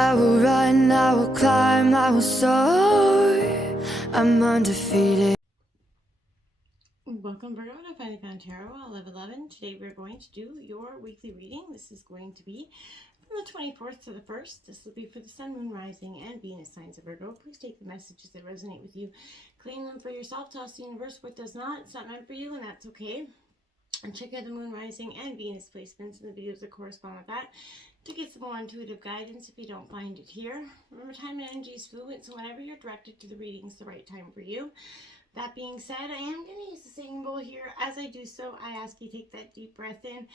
I will run, I will climb, I will soar. I'm undefeated. Welcome, Virgo, to Finally Found Tarot, 11. Today we're going to do your weekly reading. This is going to be from the 24th to the 1st. This will be for the Sun, Moon, Rising, and Venus signs of Virgo. Please take the messages that resonate with you, claim them for yourself, toss the universe what does not. It's not meant for you, and that's okay. And check out the Moon, Rising, and Venus placements in the videos that correspond with that to get some more intuitive guidance if you don't find it here. Remember, time and energy is fluid, so whenever you're directed to the reading, it's the right time for you. That being said, I am going to use the singing bowl here. As I do so, I ask you take that deep breath in.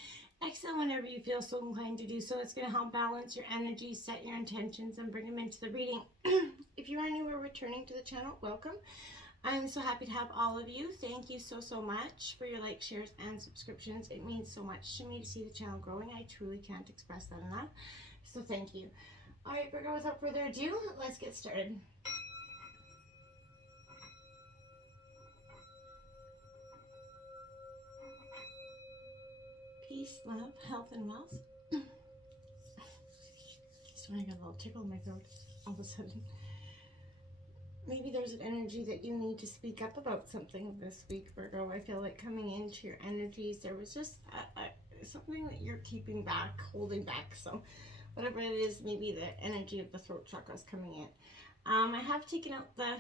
Exhale whenever you feel so inclined to do so. It's going to help balance your energy, set your intentions, and bring them into the reading. If you are new or returning to the channel, welcome. I'm so happy to have all of you. Thank you so much for your likes, shares, and subscriptions. It means so much to me to see the channel growing. I truly can't express that enough. So thank you. All right, Virgo, without further ado, let's get started. Peace, love, health, and wealth. Sorry, I got a little tickle in my throat all of a sudden. Maybe there's an energy that you need to speak up about something this week, Virgo. I feel like coming into your energies, there was just something that you're keeping back, holding back. So whatever it is, maybe the energy of the throat chakra is coming in. I have taken out the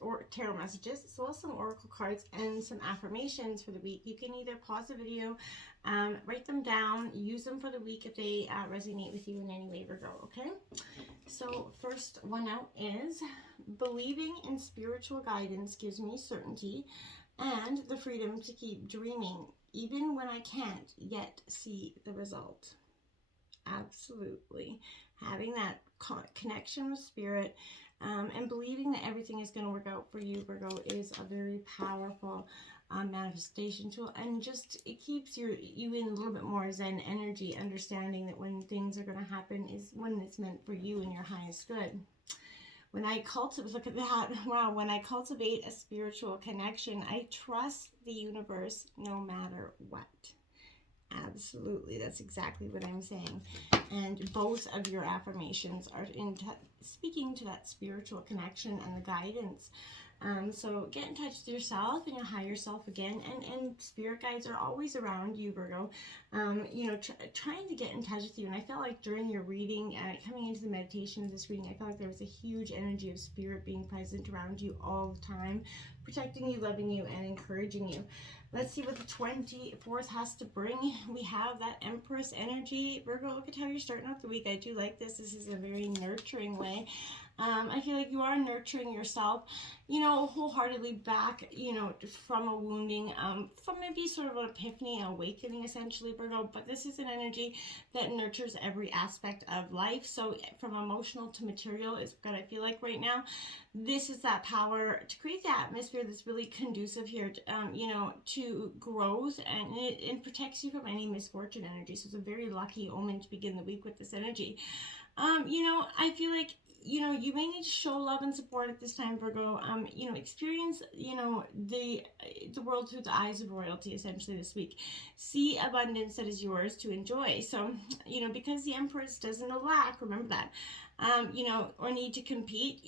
or tarot messages, as well as some oracle cards and some affirmations for the week. You can either pause the video, write them down, use them for the week if they resonate with you in any way, Virgo, okay? So first one out is, believing in spiritual guidance gives me certainty and the freedom to keep dreaming, even when I can't yet see the result. Absolutely. Having that connection with spirit, and believing that everything is going to work out for you, Virgo, is a very powerful manifestation tool, and just it keeps you in a little bit more Zen energy, understanding that when things are going to happen is when it's meant for you and your highest good. When I cultivate, look at that, wow, when I cultivate a spiritual connection, I trust the universe no matter what. Absolutely, that's exactly what I'm saying. And both of your affirmations are speaking to that spiritual connection and the guidance. So get in touch with yourself and your higher self again, and spirit guides are always around you, Virgo. Trying to get in touch with you. And I felt like during your reading, coming into the meditation of this reading, I felt like there was a huge energy of spirit being present around you all the time, protecting you, loving you, and encouraging you. Let's see what the 24th has to bring. We have that Empress energy. Virgo, look at how you're starting off the week. I do like this. This is a very nurturing way. I feel like you are nurturing yourself, wholeheartedly back, from a wounding, from maybe sort of an epiphany, an awakening, essentially, Virgo. But this is an energy that nurtures every aspect of life. So from emotional to material is what I feel like right now. This is that power to create the atmosphere that's really conducive here, to growth, and it protects you from any misfortune energy. So it's a very lucky omen to begin the week with this energy. I feel like you may need to show love and support at this time, Virgo. Experience, the world through the eyes of royalty, essentially, this week. See abundance that is yours to enjoy. So, because the Empress doesn't know lack, remember that. Or need to compete,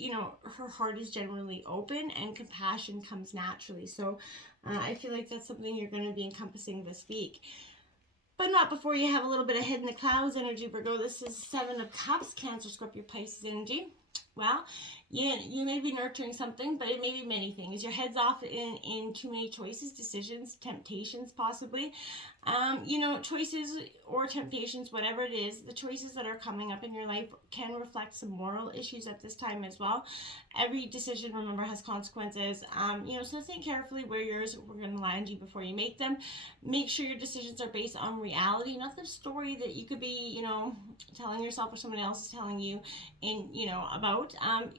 her heart is generally open and compassion comes naturally. So, I feel like that's something you're going to be encompassing this week. But not before you have a little bit of head in the clouds energy, Virgo. This is Seven of Cups, Cancer, Scorpio, Pisces energy. Well, you may be nurturing something, but it may be many things. Your head's off in too many choices, decisions, temptations, possibly. Choices or temptations, whatever it is, the choices that are coming up in your life can reflect some moral issues at this time as well. Every decision, remember, has consequences. So think carefully where yours were going to land you before you make them. Make sure your decisions are based on reality, not the story that you could be, telling yourself or someone else is telling you about.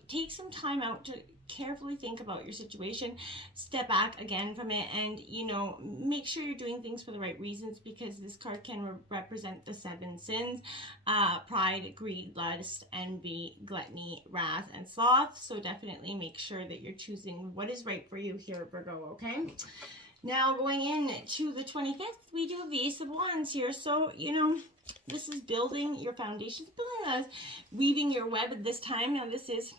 Take some time out to carefully think about your situation, step back again from it, and make sure you're doing things for the right reasons, because this card can represent the 7 sins: pride, greed, lust, envy, gluttony, wrath, and sloth. So definitely make sure that you're choosing what is right for you here, Virgo, okay? Now going in to the 25th, we do have the Ace of Wands here. So, this is building your foundations, weaving your web at this time. Now this is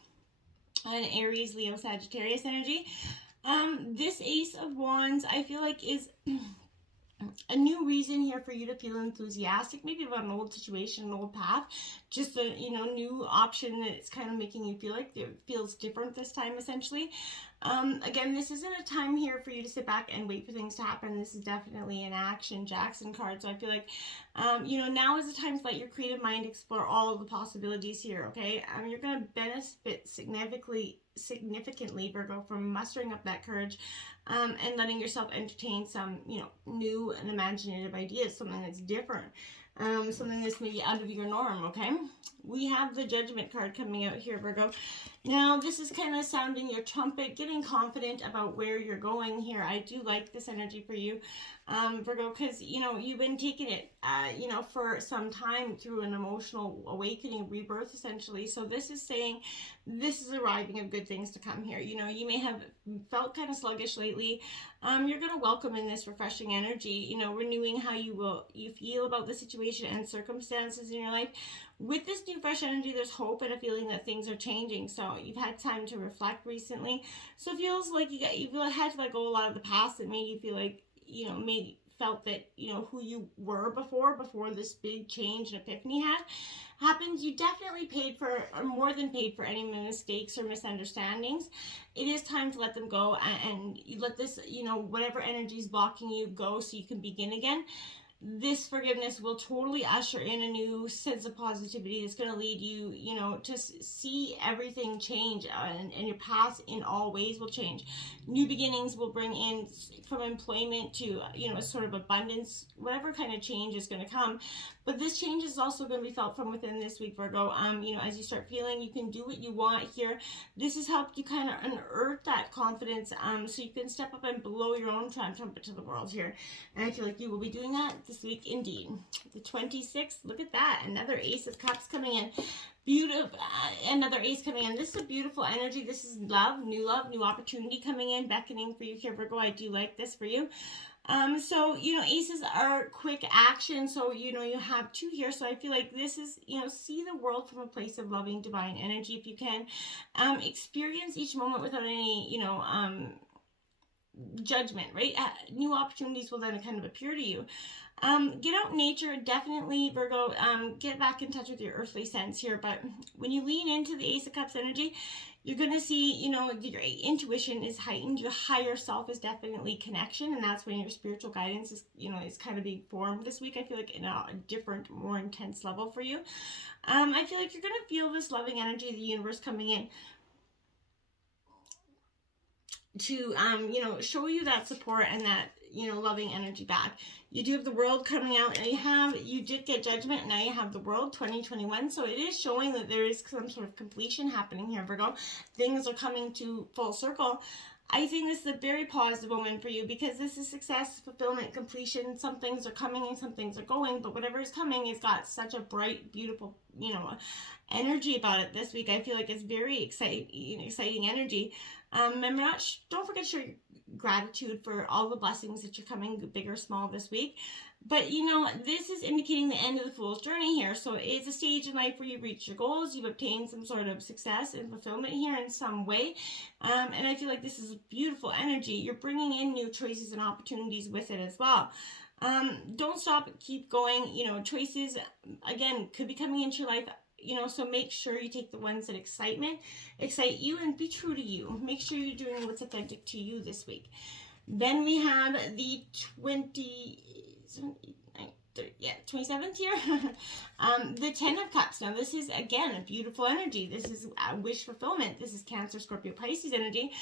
an Aries, Leo, Sagittarius energy. This Ace of Wands, I feel like, is a new reason here for you to feel enthusiastic, maybe about an old situation, an old path, just a new option that's kind of making you feel like it feels different this time, essentially. Again, this isn't a time here for you to sit back and wait for things to happen. This is definitely an action Jackson card. So I feel like, now is the time to let your creative mind explore all of the possibilities here, okay? You're going to benefit significantly, Virgo, from mustering up that courage and letting yourself entertain some, new and imaginative ideas, something that's different. Something that's maybe out of your norm, okay? We have the Judgment card coming out here, Virgo. Now, this is kind of sounding your trumpet, getting confident about where you're going here. I do like this energy for you, Virgo, because, you've been taking it, for some time through an emotional awakening, rebirth, essentially. So this is saying this is arriving of good things to come here. You may have felt kind of sluggish lately. You're going to welcome in this refreshing energy, renewing how you feel about the situation and circumstances in your life. With this new fresh energy, there's hope and a feeling that things are changing. So you've had time to reflect recently. So it feels like you had to let go a lot of the past that made you feel like, felt that, who you were before this big change and epiphany happened. You definitely paid for, or more than paid for, any mistakes or misunderstandings. It is time to let them go and you let this, whatever energy is blocking you, go so you can begin again. This forgiveness will totally usher in a new sense of positivity that's going to lead you, to see everything change, and your path in all ways will change. New beginnings will bring in, from employment to, a sort of abundance, whatever kind of change is going to come. But this change is also going to be felt from within this week, Virgo. As you start feeling you can do what you want here, this has helped you kind of unearth that confidence, so you can step up and blow your own trumpet to the world here. And I feel like you will be doing that this week indeed. The 26th, look at that, another Ace of Cups coming in. Beautiful, another ace coming in. This is a beautiful energy. This is love, new opportunity coming in, beckoning for you here, Virgo. I do like this for you. So, aces are quick action. So, you have two here. So I feel like this is, see the world from a place of loving divine energy if you can. Experience each moment without any, judgment, right? New opportunities will then kind of appear to you. Get out in nature, definitely, Virgo. Get back in touch with your earthly sense here. But when you lean into the Ace of Cups energy, you're going to see, your intuition is heightened. Your higher self is definitely connection. And that's when your spiritual guidance is, is kind of being formed this week. I feel like in a different, more intense level for you. I feel like you're going to feel this loving energy of the universe coming in to, show you that support and that, loving energy back. You do have the World coming out, and you did get Judgment, and now you have the World 2021. So it is showing that there is some sort of completion happening here, Virgo. Things are coming to full circle. I think this is a very positive moment for you because this is success, fulfillment, completion. Some things are coming and some things are going, but whatever is coming has got such a bright, beautiful, energy about it this week. I feel like it's very exciting energy. Remember, don't forget to show your gratitude for all the blessings that you're coming, big or small, this week. But, this is indicating the end of the fool's journey here. So it's a stage in life where you've reached your goals, you've obtained some sort of success and fulfillment here in some way. And I feel like this is beautiful energy. You're bringing in new choices and opportunities with it as well. Don't stop, keep going. Choices, again, could be coming into your life. So make sure you take the ones that excite you, and be true to you. Make sure you're doing what's authentic to you this week. Then we have the 27th here. The 10 of Cups. Now this is, again, a beautiful energy. This is wish fulfillment. This is Cancer, Scorpio, Pisces energy.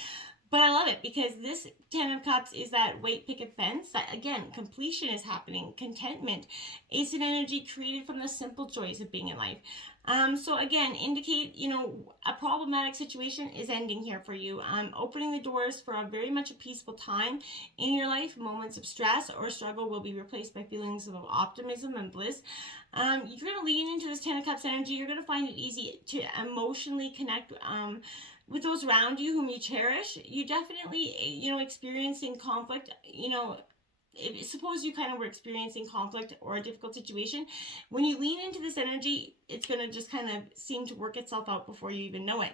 But I love it because this 10 of Cups is that white picket fence. That, again, completion is happening, contentment. Ace of energy created from the simple joys of being in life. So again, indicate, a problematic situation is ending here for you. Opening the doors for a very much a peaceful time in your life. Moments of stress or struggle will be replaced by feelings of optimism and bliss. You're going to lean into this 10 of Cups energy. You're going to find it easy to emotionally connect with those around you whom you cherish, you definitely, experiencing conflict, suppose you kind of were experiencing conflict or a difficult situation. When you lean into this energy, it's going to just kind of seem to work itself out before you even know it.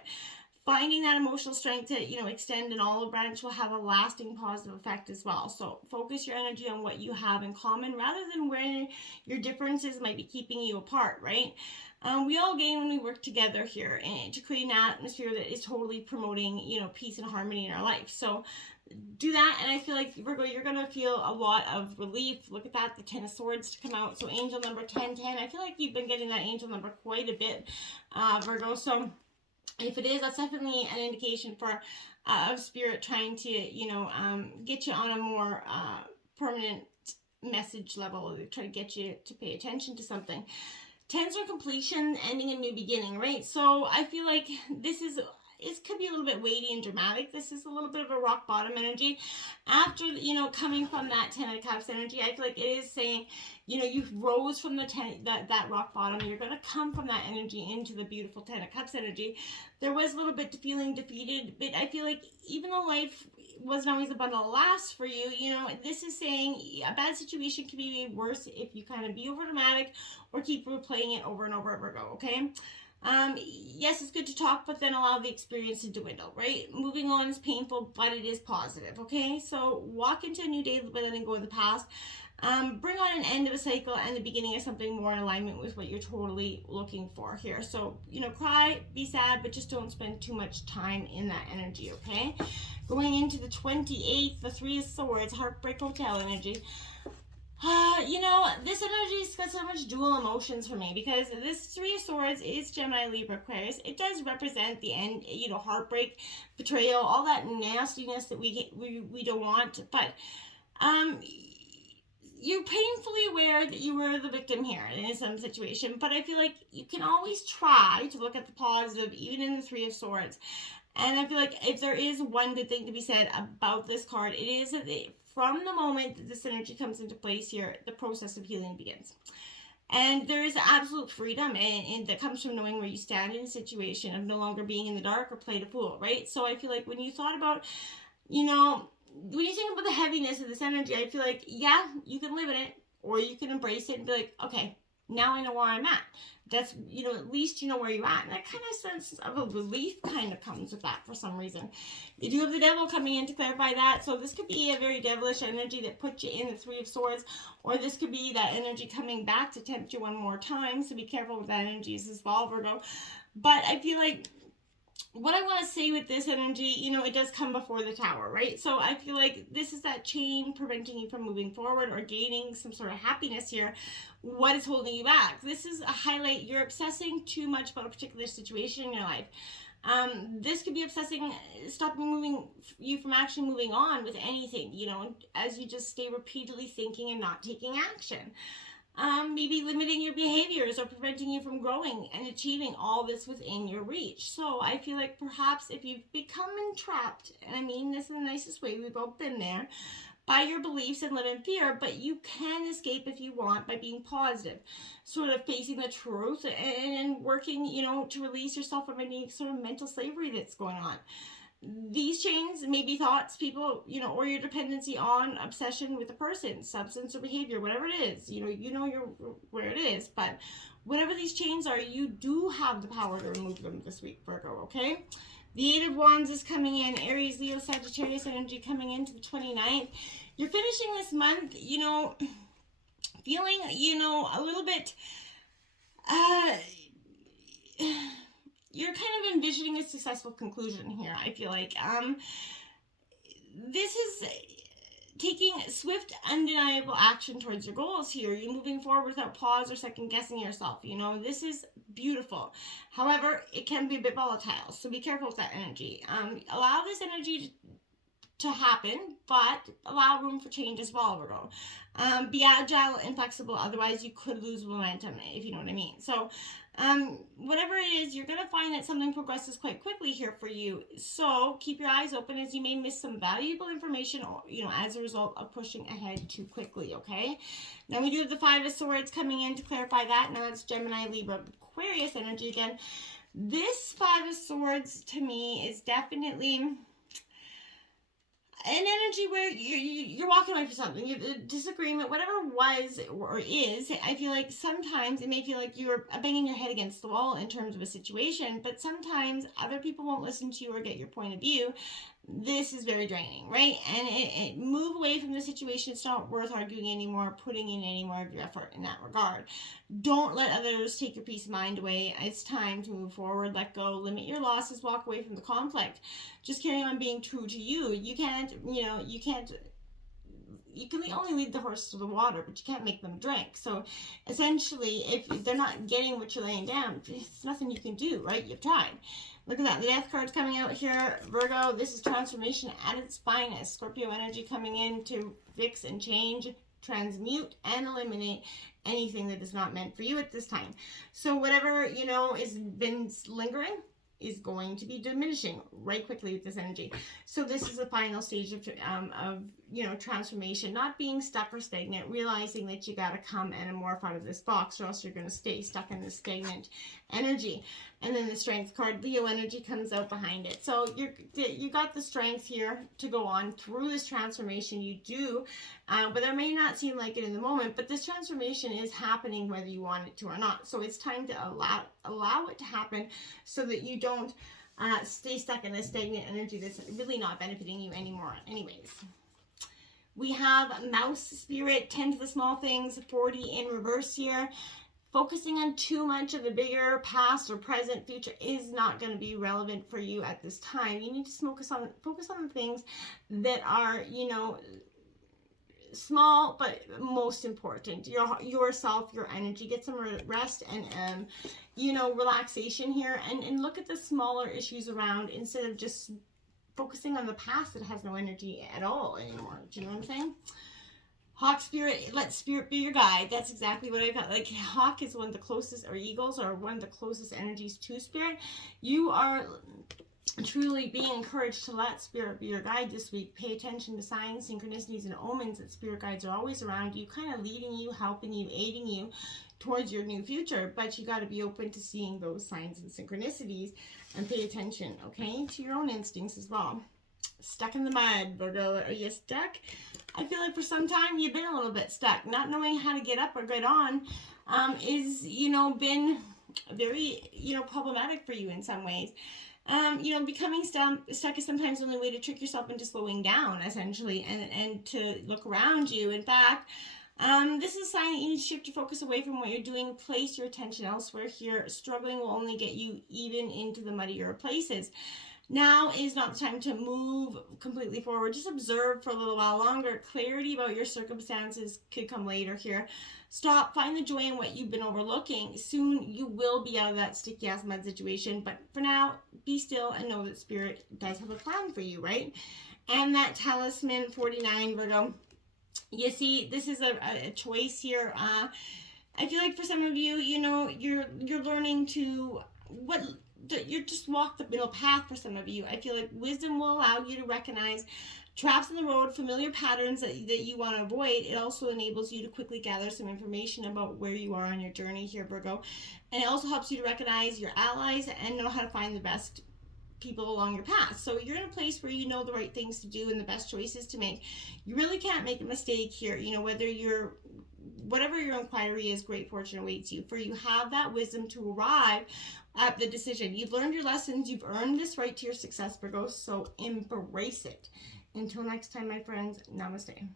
Finding that emotional strength to, extend an olive branch will have a lasting positive effect as well. So focus your energy on what you have in common rather than where your differences might be keeping you apart, right? We all gain when we work together here and to create an atmosphere that is totally promoting, peace and harmony in our life. So do that, and I feel like, Virgo, you're going to feel a lot of relief. Look at that, the 10 of Swords to come out. So angel number 1010. I feel like you've been getting that angel number quite a bit, Virgo. So if it is, that's definitely an indication for of spirit trying to, get you on a more permanent message level, try to get you to pay attention to something. Tens are completion, ending a new beginning, right? So I feel like it could be a little bit weighty and dramatic. This is a little bit of a rock bottom energy. After, coming from that 10 of Cups energy, I feel like it is saying, you rose from the that rock bottom. You're going to come from that energy into the beautiful 10 of Cups energy. There was a little bit feeling defeated, but I feel like even though life wasn't always a bundle of laughs for you, this is saying a bad situation can be worse if you kind of be over dramatic or keep replaying it over and over, Virgo, okay? Yes, it's good to talk, but then allow the experience to dwindle, right? Moving on is painful, but it is positive, okay? So walk into a new day, but letting go of the past. Bring on an end of a cycle and the beginning of something more in alignment with what you're totally looking for here. So, cry, be sad, but just don't spend too much time in that energy, okay? Going into the 28th, the 3 of Swords, Heartbreak Hotel energy. This energy's got so much dual emotions for me because this 3 of Swords is Gemini, Libra, Aquarius. It does represent the end, heartbreak, betrayal, all that nastiness that we don't want. But you're painfully aware that you were the victim here in some situation. But I feel like you can always try to look at the positive, even in the 3 of Swords. And I feel like if there is one good thing to be said about this card, it is that from the moment that this energy comes into place here, the process of healing begins. And there is absolute freedom and that comes from knowing where you stand in a situation, of no longer being in the dark or played a fool, right? So I feel like when you thought about, when you think about the heaviness of this energy, I feel like, yeah, you can live in it, or you can embrace it and be like, okay, now I know where I'm at. That's, at least you know where you're at. And that kind of sense of a relief kind of comes with that for some reason. You do have the devil coming in to clarify that. So this could be a very devilish energy that puts you in the 3 of Swords. Or this could be that energy coming back to tempt you one more time. So be careful with that energy as well, Virgo. But I feel like what I want to say with this energy, it does come before the Tower, right? So I feel like this is that chain preventing you from moving forward or gaining some sort of happiness here. What is holding you back? This is a highlight. You're obsessing too much about a particular situation in your life. This could be stopping you from actually moving on with anything, as you just stay repeatedly thinking and not taking action. Maybe limiting your behaviors or preventing you from growing and achieving all this within your reach. So I feel like perhaps if you've become entrapped, and I mean this in the nicest way, we've all been there, by your beliefs and live in fear, but you can escape if you want by being positive, sort of facing the truth and working, to release yourself from any sort of mental slavery that's going on. These chains may be thoughts, people, or your dependency on obsession with a person, substance or behavior, whatever it is, where it is. But whatever these chains are, you do have the power to remove them this week, Virgo, okay? The 8 of Wands is coming in, Aries, Leo, Sagittarius energy coming into the 29th. You're finishing this month, feeling, a little bit, you're kind of envisioning a successful conclusion here, I feel like. This is taking swift, undeniable action towards your goals here. You're moving forward without pause or second guessing yourself. This is beautiful. However, it can be a bit volatile, so be careful with that energy. Allow this energy to happen, but allow room for change as well, Virgo. Be agile and flexible, otherwise you could lose momentum, if you know what I mean. So whatever it is, you're going to find that something progresses quite quickly here for you. So keep your eyes open, as you may miss some valuable information, as a result of pushing ahead too quickly, okay? Now we do have the 5 of Swords coming in to clarify that. Now it's Gemini, Libra, Aquarius energy again. This Five of Swords to me is definitely an energy where you're walking away from something, you have a disagreement, whatever was or is. I feel like sometimes it may feel like you're banging your head against the wall in terms of a situation, but sometimes other people won't listen to you or get your point of view. This is very draining, right? And it move away from the situation. It's not worth arguing anymore, putting in any more of your effort in that regard. Don't let others take your peace of mind away. It's time to move forward, let go, limit your losses, walk away from the conflict. Just carry on being true to you. You can only lead the horse to the water, but you can't make them drink. So essentially, if they're not getting what you're laying down, it's nothing you can do, right? You've tried. Look at that. The Death card's coming out here. Virgo, this is transformation at its finest. Scorpio energy coming in to fix and change, transmute, and eliminate anything that is not meant for you at this time. So whatever, is been lingering is going to be diminishing right quickly with this energy. So this is the final stage of transformation, not being stuck or stagnant, realizing that you got to come and morph out of this box, or else you're going to stay stuck in this stagnant energy. And then the Strength card, Leo energy, comes out behind it. So you got the strength here to go on through this transformation. You do, but it may not seem like it in the moment, but this transformation is happening whether you want it to or not. So it's time to allow it to happen so that you don't stay stuck in this stagnant energy that's really not benefiting you anymore anyways. We have Mouse Spirit, 10 to the small things, 40 in reverse here. Focusing on too much of the bigger past or present future is not going to be relevant for you at this time. You need to focus on the things that are, small but most important. Yourself, your energy. Get some rest and relaxation here, and look at the smaller issues around instead of just focusing on the past that has no energy at all anymore. Do you know what I'm saying? Hawk Spirit, let Spirit be your guide. That's exactly what I felt. Like, Hawk is one of the closest, or eagles are one of the closest energies to Spirit. You are truly being encouraged to let Spirit be your guide this week. Pay attention to signs, synchronicities, and omens that Spirit guides are always around you, kind of leading you, helping you, aiding you towards your new future. But you got to be open to seeing those signs and synchronicities and pay attention, okay, to your own instincts as well. Stuck in the mud, Virgo. Are you stuck? I feel like for some time you've been a little bit stuck. Not knowing how to get up or get on is, been very, problematic for you in some ways. Becoming stuck is sometimes the only way to trick yourself into slowing down, essentially, and to look around you. In fact, this is a sign that you need to shift your focus away from what you're doing. Place your attention elsewhere here. Struggling will only get you even into the muddier places. Now is not the time to move completely forward. Just observe for a little while longer. Clarity about your circumstances could come later here. Stop. Find the joy in what you've been overlooking. Soon you will be out of that sticky ass mud situation. But for now, be still and know that Spirit does have a plan for you, right? And that Talisman 49, Virgo. You see, this is a choice here. I feel like for some of you, you're learning to you just walk the middle path. For some of you, I feel like wisdom will allow you to recognize traps in the road, familiar patterns that you want to avoid. It also enables you to quickly gather some information about where you are on your journey here, Virgo. And it also helps you to recognize your allies and know how to find the best people along your path. So you're in a place where you know the right things to do and the best choices to make. You really can't make a mistake here. Whatever your inquiry is, great fortune awaits you. For you have that wisdom to arrive at the decision. You've learned your lessons. You've earned this right to your success, Virgo. So embrace it. Until next time, my friends, namaste.